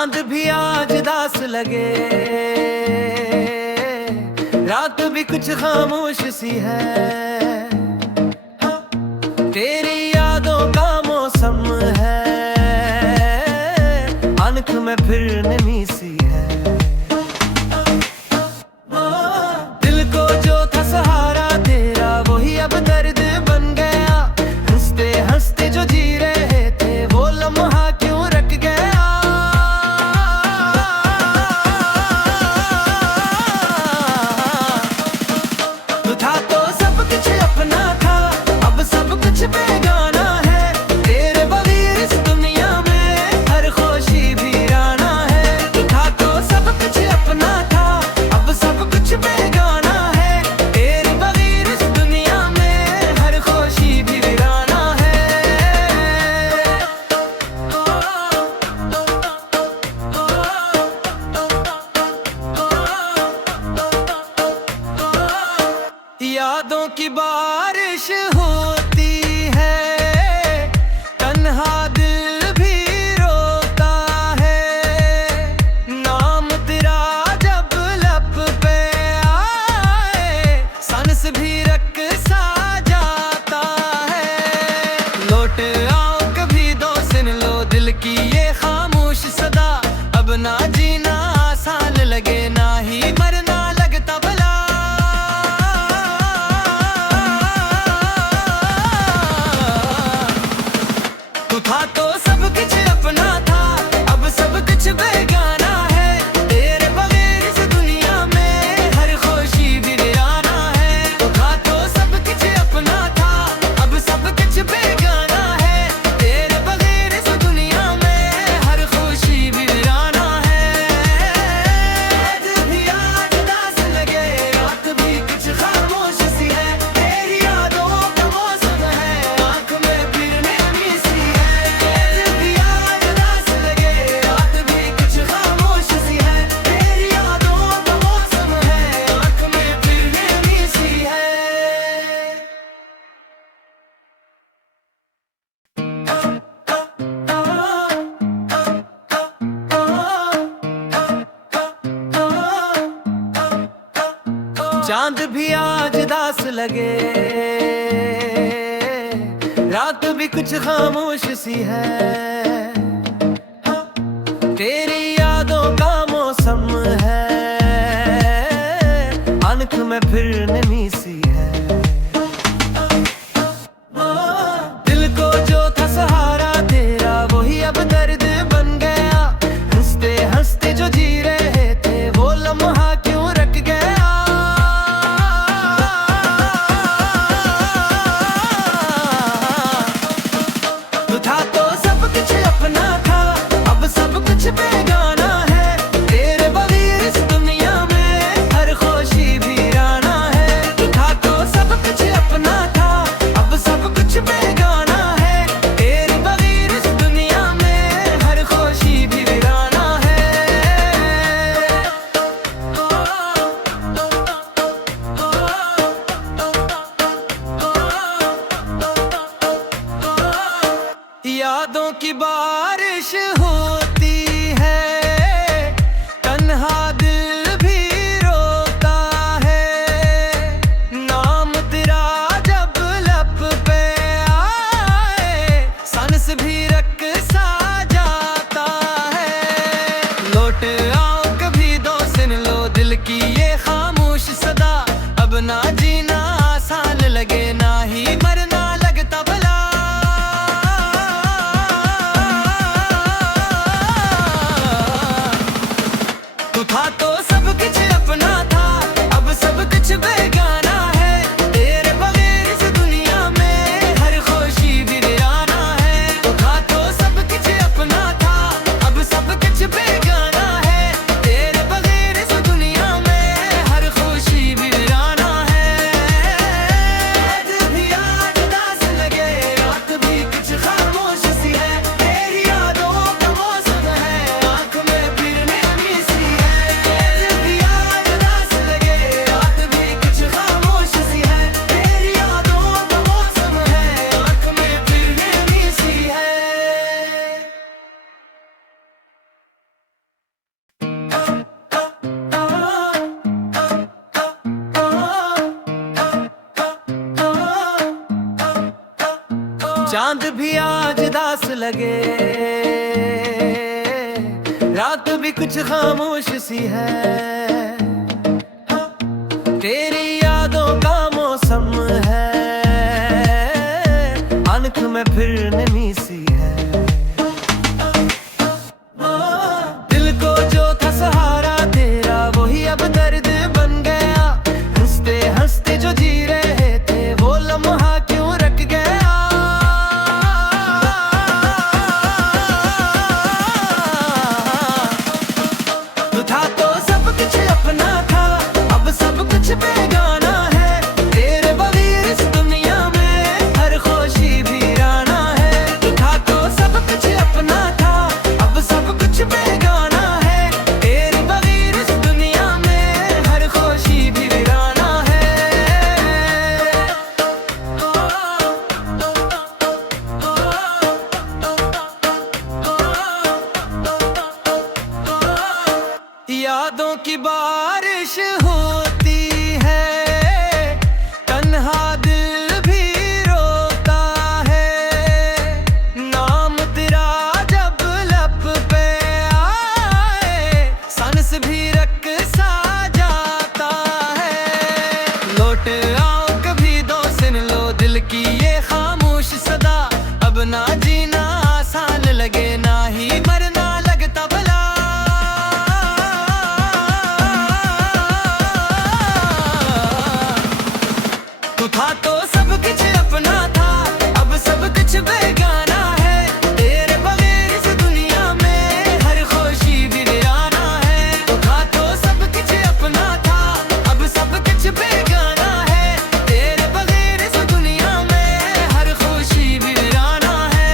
चांद भी आज दास लगे, रात भी कुछ खामोश सी है। तेरी यादों का मौसम है, आंख में फिर नमी सी है। दिल को जो था सहारा तेरा, वही अब दर्द बन गया। हंसते हंसते जो जी रहे थे, वो लम्हा क्यों रख गया। तू था तो सब कुछ अपना था, अब सब कुछ बेगाना है। तेरे बगैर इस दुनिया में हर खुशी वीराना है। तू था तो सब कुछ अपना था, अब सब कुछ बेगाना है। तेरे बगैर इस दुनिया में हर खुशी भी वीराना है। यादों की बारिश होती है, तन्हा दिल भी रोता है। नाम तेरा जब लब पे आए, सांस भी रक सा जाता है। लौट आओ कभी दो सुन लो दिल की ये खामोश सदा। अब ना जीना आसान लगे, ना ही मरना लगता भला। तू था तो सब कुछ अपना था, अब सब कुछ बेगाना है। तेरे बगैर इस दुनिया में हर खुशी भी वीराना है। तू था तो सब कुछ अपना था, अब सब कुछ बेगाना है। तेरे बगैर इस दुनिया में हर खुशी भी वीराना है। दिल भी आज दास लगे, रात भी कुछ खामोश सी है। तेरी यादों का मौसम है, आंख में फिर नमी सी है। दिल भी आज दास लगे, रात भी कुछ खामोश सी है। तेरी यादों का मौसम है, आंख में फिर नमी सी है। चांद भी आज दास लगे, रात भी कुछ खामोश सी है। तेरी यादों का मौसम है, आंख में फिर नमी सी है। दिल को जो था सहारा तेरा, वही अब दर्द बन गया। हंसते हंसते जो जी रहे थे, वो लम्हा क्यों रख गया। तू था तो सब कुछ अपना था, अब सब कुछ बेगाना है। तेरे बगैर इस दुनिया में हर खुशी वीराना है। तू था तो सब कुछ अपना था, अब सब कुछ बेगाना है। तेरे बगैर इस दुनिया में हर खुशी भी वीराना है। यादों की बारिश होती है, तन्हा दिल भी रोता है। नाम तेरा जब लब पे आए, सांस भी रक सा जाता है। लौट आओ कभी दो सुन लो दिल की ये खामोश सदा। अब ना जीना आसान लगे, ना ही मरना लगता भला। तू था तो सब कुछ अपना था, अब सब कुछ बेगाना है। तेरे बगैर इस दुनिया में हर खुशी भी वीराना है। तू था तो सब कुछ अपना था, अब सब कुछ बेगाना है। तेरे बगैर इस दुनिया में हर खुशी भी वीराना है। दिल भी आज चांद भी आज दास लगे, रात भी कुछ खामोश सी है। तेरी यादों का मौसम है, आंख में फिर नमी सी है। दिल को जो था सहारा तेरा, वही अब दर्द बन गया। हंसते हंसते जो जी रहे थे, वो लम्हा क्यों रख गया। तू था तो सब कुछ अपना था, अब सब कुछ बेगाना है। तेरे बगैर इस दुनिया में हर खुशी वीराना है। तू था तो सब कुछ अपना था, अब सब कुछ बेगाना है। तेरे बगैर इस दुनिया में हर खुशी भी वीराना है। यादों की बारिश होती है, तन्हा दिल भी रोता है। नाम तेरा जब लब पे आए, सांस भी रक सा जाता है। लौट आओ कभी दो सुन लो दिल की ये खामोश सदा। अब ना जीना आसान लगे, ना ही मरना लगता भला। तू था तो सब कुछ अपना था, अब सब कुछ बेगाना है। तेरे बगैर इस दुनिया में हर खुशी भी वीराना है। तू था तो सब कुछ अपना था, अब सब कुछ बेगाना है। तेरे बगैर इस दुनिया में हर खुशी भी वीराना है।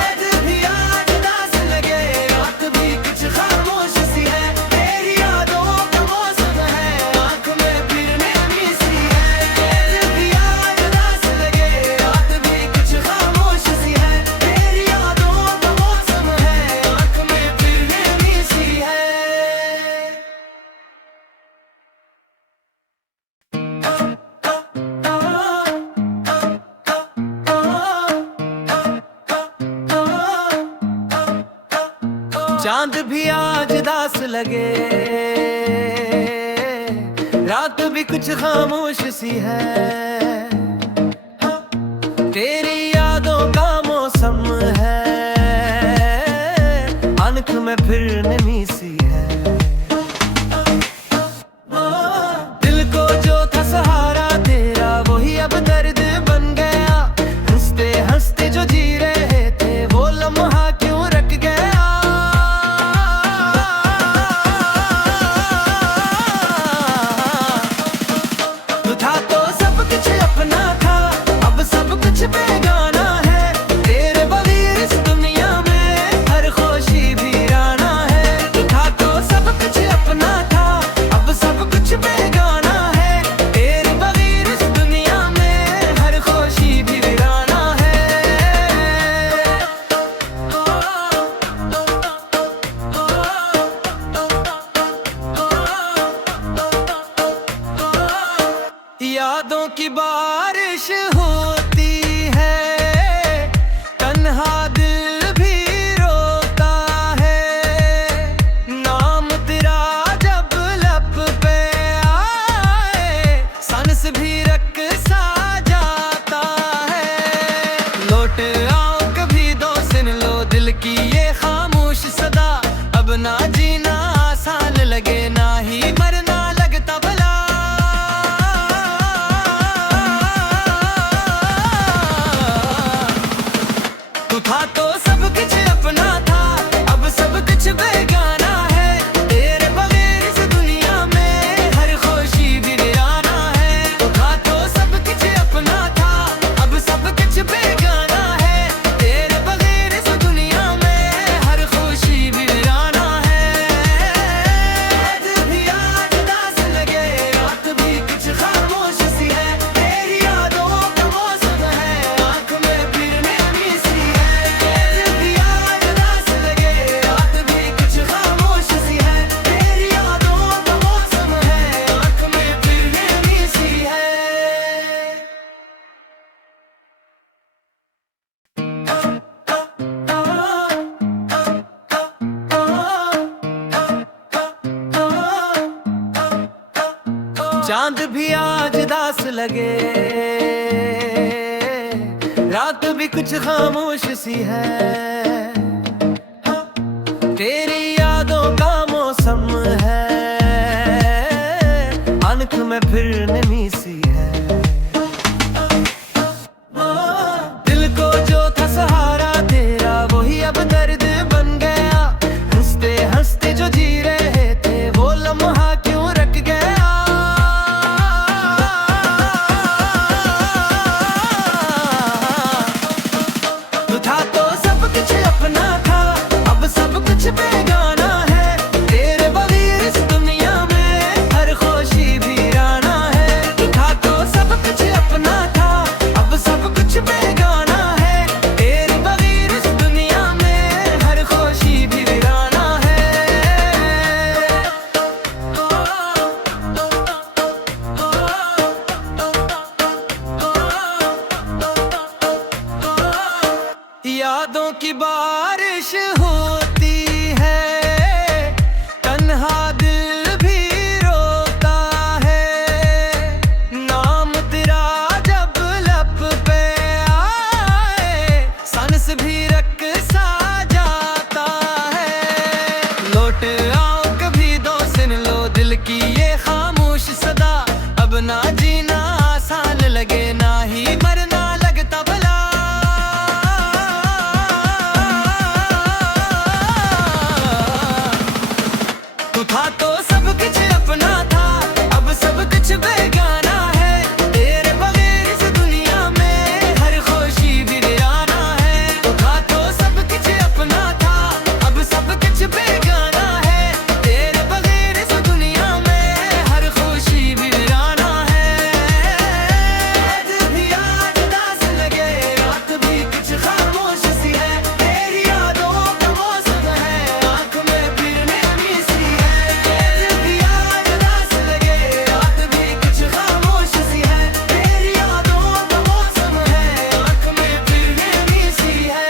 आज भी आज दास लगे, रात भी कुछ खामोश सी है। तेरी यादों का मौसम है, आंख में फिर नमी सी है। आज भी आज दास लगे, रात भी कुछ खामोश सी है। तेरी यादों का मौसम है, आंख में फिर नमी सी है। चांद भी आज दास लगे, रात भी कुछ खामोश सी है। तेरी यादों का मौसम है, आंख में फिर नमी सी है। दिल को जो था सहारा तेरा, वही अब दर्द बन गया। हंसते हंसते जो जी रहे थे, वो लम्हा क्यों रख गया। तू था तो सब कुछ अपना था, अब सब कुछ बेगाना है। तेरे बगैर इस दुनिया में हर खुशी वीराना है। तू था तो सब कुछ अपना था, अब सब कुछ बेगाना है। तेरे बगैर इस दुनिया में हर खुशी भी वीराना है। यादों की बारिश होती है, तन्हा दिल भी रोता है। नाम तेरा जब लब पे आए, सांस भी रक सा जाता है। लौट आओ कभी दो सुन लो दिल की ये खामोश सदा। अब ना जीना आसान लगे, ना ही मरना लगता भला। चांद भी आज दास लगे, रात भी कुछ खामोश सी है। तेरी यादों का मौसम है, आंख में फिर नमी सी है। दिल को जो था सहारा तेरा, वही अब दर्द बन गया। हंसते हंसते जो जी रहे थे, वो लम्हा क्यों रख गया। तू था तो सब कुछ अपना था, अब सब कुछ बेगाना है। तेरे बगैर इस दुनिया में हर खुशी वीराना है। तू था तो सब कुछ अपना था, अब सब कुछ बेगाना है। तेरे बगैर इस दुनिया में हर खुशी भी वीराना है। यादों की बारिश होती है, तन्हा दिल भी रोता है। नाम तेरा जब लब पे आए, सांस भी रख सा जाता है। लौट आओ कभी दो सुन लो दिल की ये खामोश सदा। अब ना जीना आसान लगे, ना ही मरना लगता भला। तू था तो सब कुछ अपना था, अब सब कुछ बेगाना है। तेरे बगैर इस दुनिया में हर खुशी भी वीराना है। तू था तो सब कुछ अपना था, अब सब कुछ बेगाना है। तेरे बगैर इस दुनिया में हर खुशी भी वीराना है। दिल भी आज दास लगे, रात भी कुछ खामोश सी है। तेरी यादों का मौसम है, आंख में फिर नमी सी है। दिल भी आज दास लगे, रात भी कुछ खामोश सी है। तेरी यादों का मौसम है, आंख में फिर नमी सी है।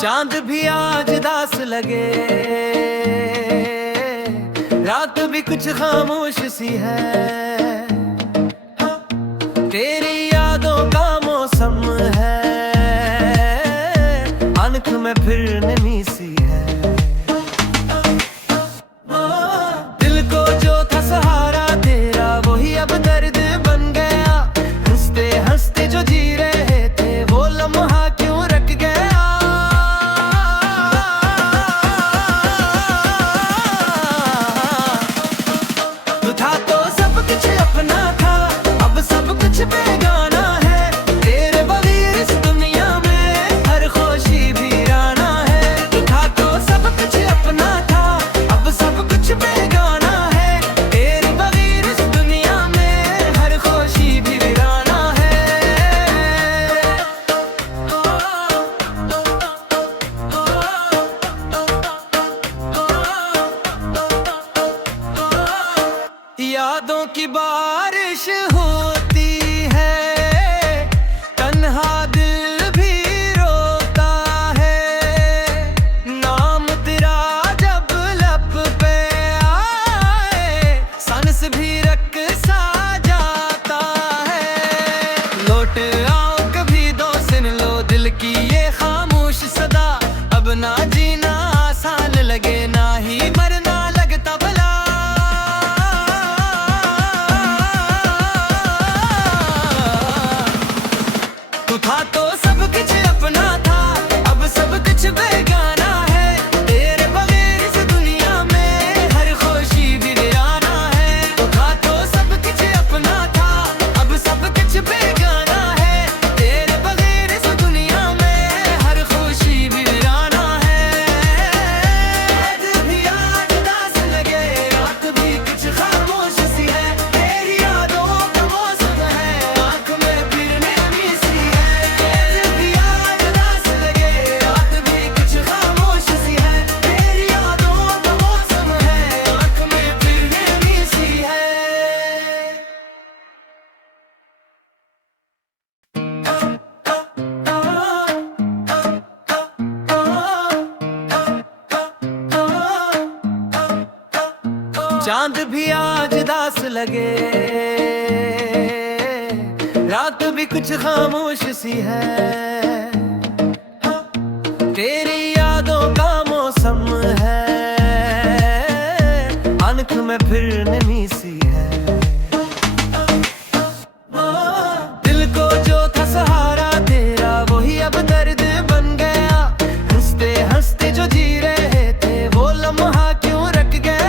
चांद भी आज दास लगे, रात भी कुछ खामोश सी है। तेरी यादों का मौसम है, आंख में फिर नमी सी है। दिल को जो था सहारा तेरा, वही अब दर्द बन गया। हंसते हंसते जो जी रहे थे, वो लम्हा क्यों रख गया। तू था तो सब कुछ अपना था, अब सब कुछ बेगाना है। तेरे बगैर इस दुनिया में हर खुशी वीराना है। तू था तो सब कुछ अपना था, अब सब कुछ बेगाना है। तेरे बगैर इस दुनिया में हर खुशी भी वीराना है। यादों की बारिश होती है, तन्हा दिल भी रोता है। नाम तेरा जब लब पे आए, सांस भी रख सा जाता है। लौट आओ कभी दो सुन लो दिल की ये खामोश सदा। अब ना जीना आसान लगे, ना ही मरना लगता भला। तू था तो सब कुछ अपना था, अब सब कुछ बेगाना है। तेरे बगैर इस दुनिया में हर खुशी भी वीराना है। तू था तो सब कुछ अपना था, अब सब कुछ बेगाना है। तेरे बगैर इस दुनिया में हर खुशी भी वीराना है। दिल भी आज दास लगे, रात भी कुछ खामोश सी है। तेरी यादों का मौसम है, आंख में फिर नमी सी है। चांद भी आज दास लगे, रात भी कुछ खामोश सी है। तेरी यादों का मौसम है, आंख में फिर नमी सी है। दिल को जो था सहारा तेरा, वही अब दर्द बन गया। हंसते हंसते जो जी रहे थे, वो लम्हा क्यों रख गया।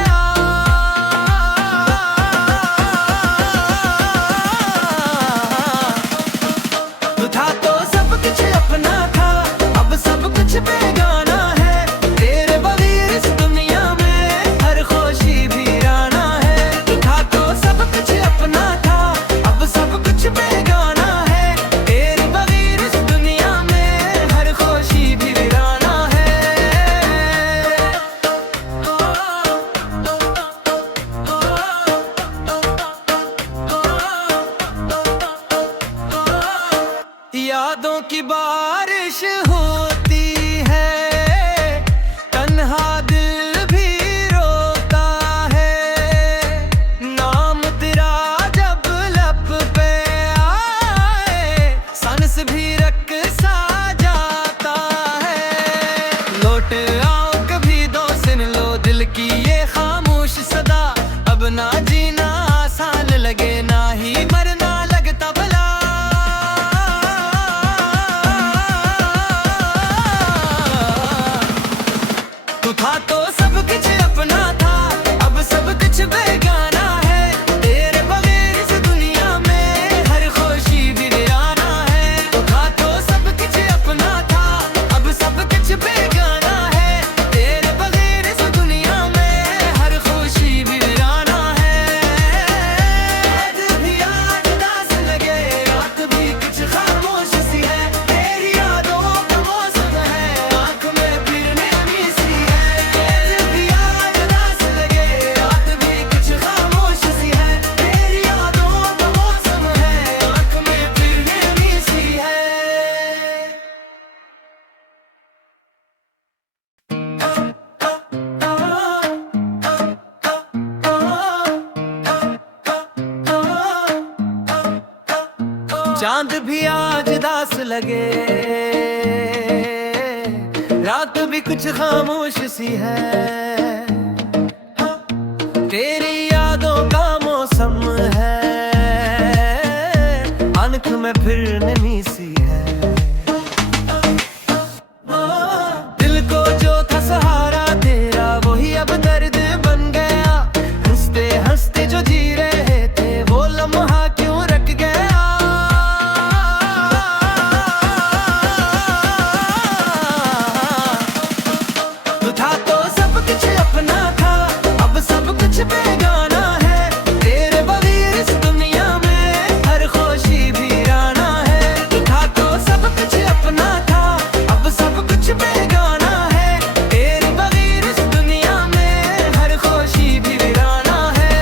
तू था तो सब कुछ अपना था, अब सब कुछ बेगाना है। तेरे बगैर इस दुनिया में हर खुशी वीराना है। तू था तो सब कुछ अपना था, अब सब कुछ बेगाना है। तेरे बगैर इस दुनिया में हर खुशी भी वीराना है। यादों की बारिश होती है, तन्हा दिल भी रोता है। नाम तेरा जब लब पे आए, सांस भी रक सा जाता है। लौट आओ कभी दो सुन लो दिल की ये खामोश सदा। अब ना जीना आसान लगे, ना ही मरना लगता भला। तू था तो सब कुछ अपना था, अब सब कुछ बेगाना है। तेरे बगैर इस दुनिया में हर खुशी वीराना है। तू था तो सब कुछ अपना था, अब सब कुछ बेगाना है। तेरे बगैर इस दुनिया में हर खुशी वीराना है। दिल भी आज दास लगे, रात भी कुछ खामोश सी है। तेरी यादों का मौसम है, आंख में फिर नमी सी है। दिल भी आज दास लगे, रात भी कुछ खामोश सी है। तेरी यादों का मौसम है, आंख में फिर नमी सी है। चांद भी आज दास लगे, रात भी कुछ खामोश सी है। तेरी यादों का मौसम है, आंख में फिर नमी सी है। दिल को जो था सहारा तेरा, वही अब दर्द बन गया। हंसते हंसते जो जी रहे थे, वो लम्हा क्यों रख गया। तू था तो सब कुछ अपना था, अब सब कुछ बेगाना है। तेरे बगैर इस दुनिया में हर खुशी वीराना है। तू था तो सब कुछ अपना था, अब सब कुछ बेगाना है। तेरे बगैर इस दुनिया में हर खुशी भी वीराना है।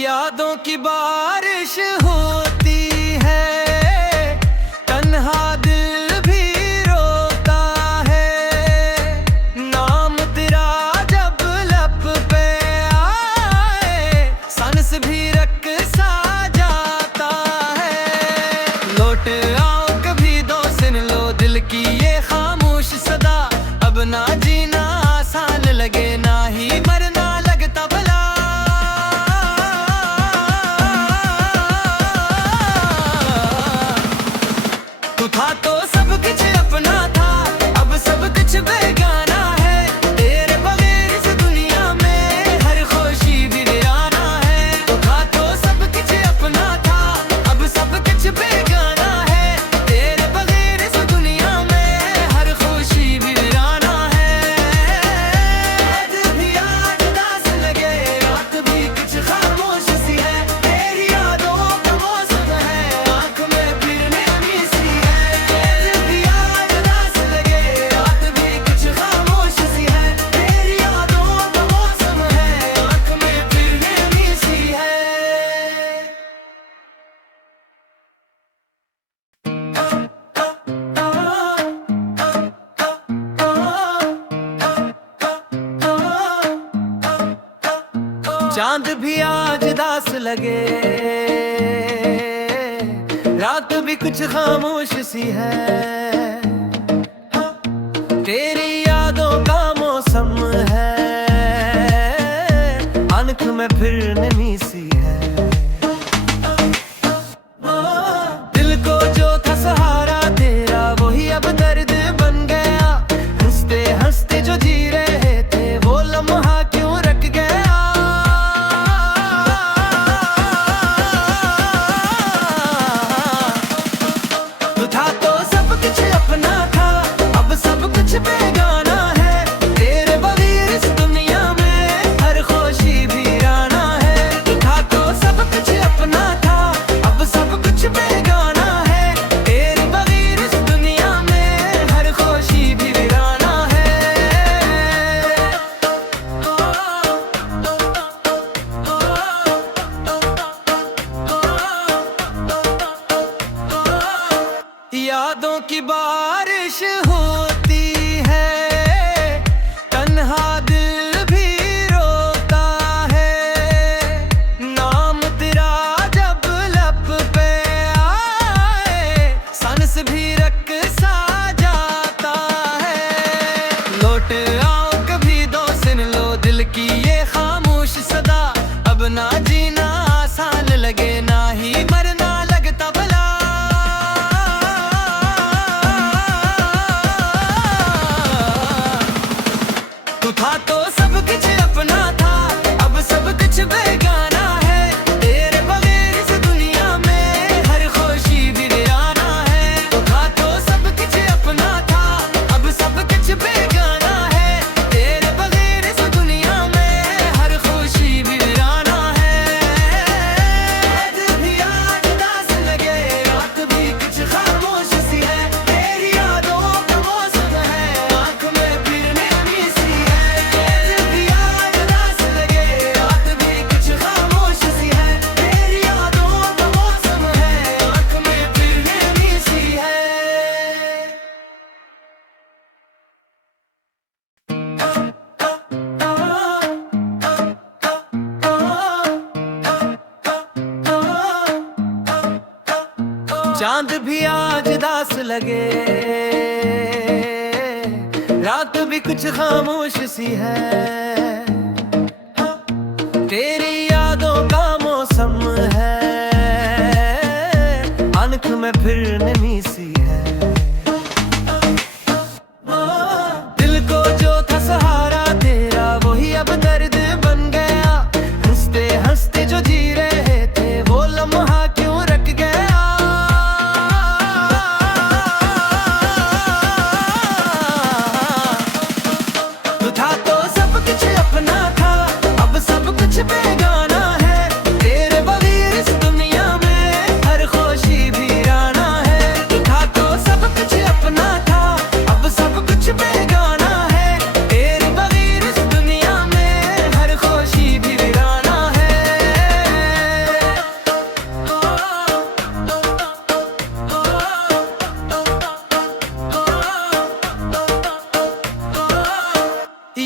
यादों की बारिश होती है, तन्हा दिल भी रोता है। नाम तेरा जब लब पे आए, सांस भी रक सा जाता है। लौट आओ कभी दो सुन लो दिल की ये खामोश सदा। अब ना जीना आसान लगे, ना ही मरना लगता भला। तू था तो सब कुछ अपना था, अब सब कुछ बेगाना है। तेरे बगैर इस दुनिया में हर खुशी वीराना है। तू था तो सब कुछ अपना था, अब सब कुछ बेगाना है। तेरे बगैर इस दुनिया में हर खुशी वीराना है। दिल चांद भी आज दास लगे, रात भी कुछ खामोश सी है। तेरी यादों का मौसम है, आंख में फिर नमी सी है। दिल को जो था सहारा तेरा, वही अब दर्द बन गया। हंसते हंसते जो जी रहे थे, वो लम्हा क्यों रख गया। तू था तो सब कुछ अपना था, अब सब कुछ बेगाना है। तेरे बगैर इस दुनिया में हर खुशी वीराना है। तू था तो सब कुछ अपना था, अब सब कुछ बेगाना है। तेरे बगैर इस दुनिया में हर खुशी भी वीराना है। यादों की बारिश होती है, तन्हा दिल भी रोता है। नाम तेरा जब लब पे आए, सांस भी रक सा जाता है। लौट आओ कभी दो सुन लो दिल की ये खामोश सदा। अब ना जीना आसान लगे, ना ही मरना लगता भला। तू था तो सब कुछ अपना था, अब सब कुछ बेगाना है। तेरे बगैर इस दुनिया में हर खुशी भी वीराना है। तू था तो सब कुछ अपना था, अब सब कुछ बेगाना है। तेरे बगैर इस दुनिया में हर खुशी भी वीराना है। आज भी आज दास लगे, रात भी कुछ खामोश सी है। तेरी यादों का मौसम है, आंख में फिर नमी सी है। आज भी आज दास लगे, रात भी कुछ खामोश सी है। तेरी यादों का मौसम है, आंख में फिर नमी सी है। चांद भी आज दास लगे, रात भी कुछ खामोश सी है। तेरी यादों का मौसम है, आंख में फिर नमी सी है। दिल को जो था सहारा तेरा, वही अब दर्द बन गया। हंसते हंसते जो जी रहे थे, वो लम्हा क्यों रख गया। तू था तो सब कुछ अपना था, अब सब कुछ बेगाना है। तेरे बगैर इस दुनिया में हर खुशी वीराना है। तू था तो सब कुछ अपना था, अब सब कुछ बेगाना है। तेरे बगैर इस दुनिया में हर खुशी भी वीराना है।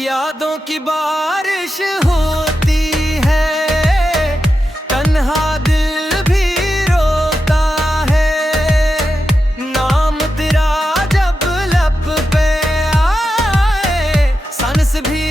यादों की बारिश होती है, तन्हा दिल भी रोता है। नाम तेरा जब लब पे आए, सांस भी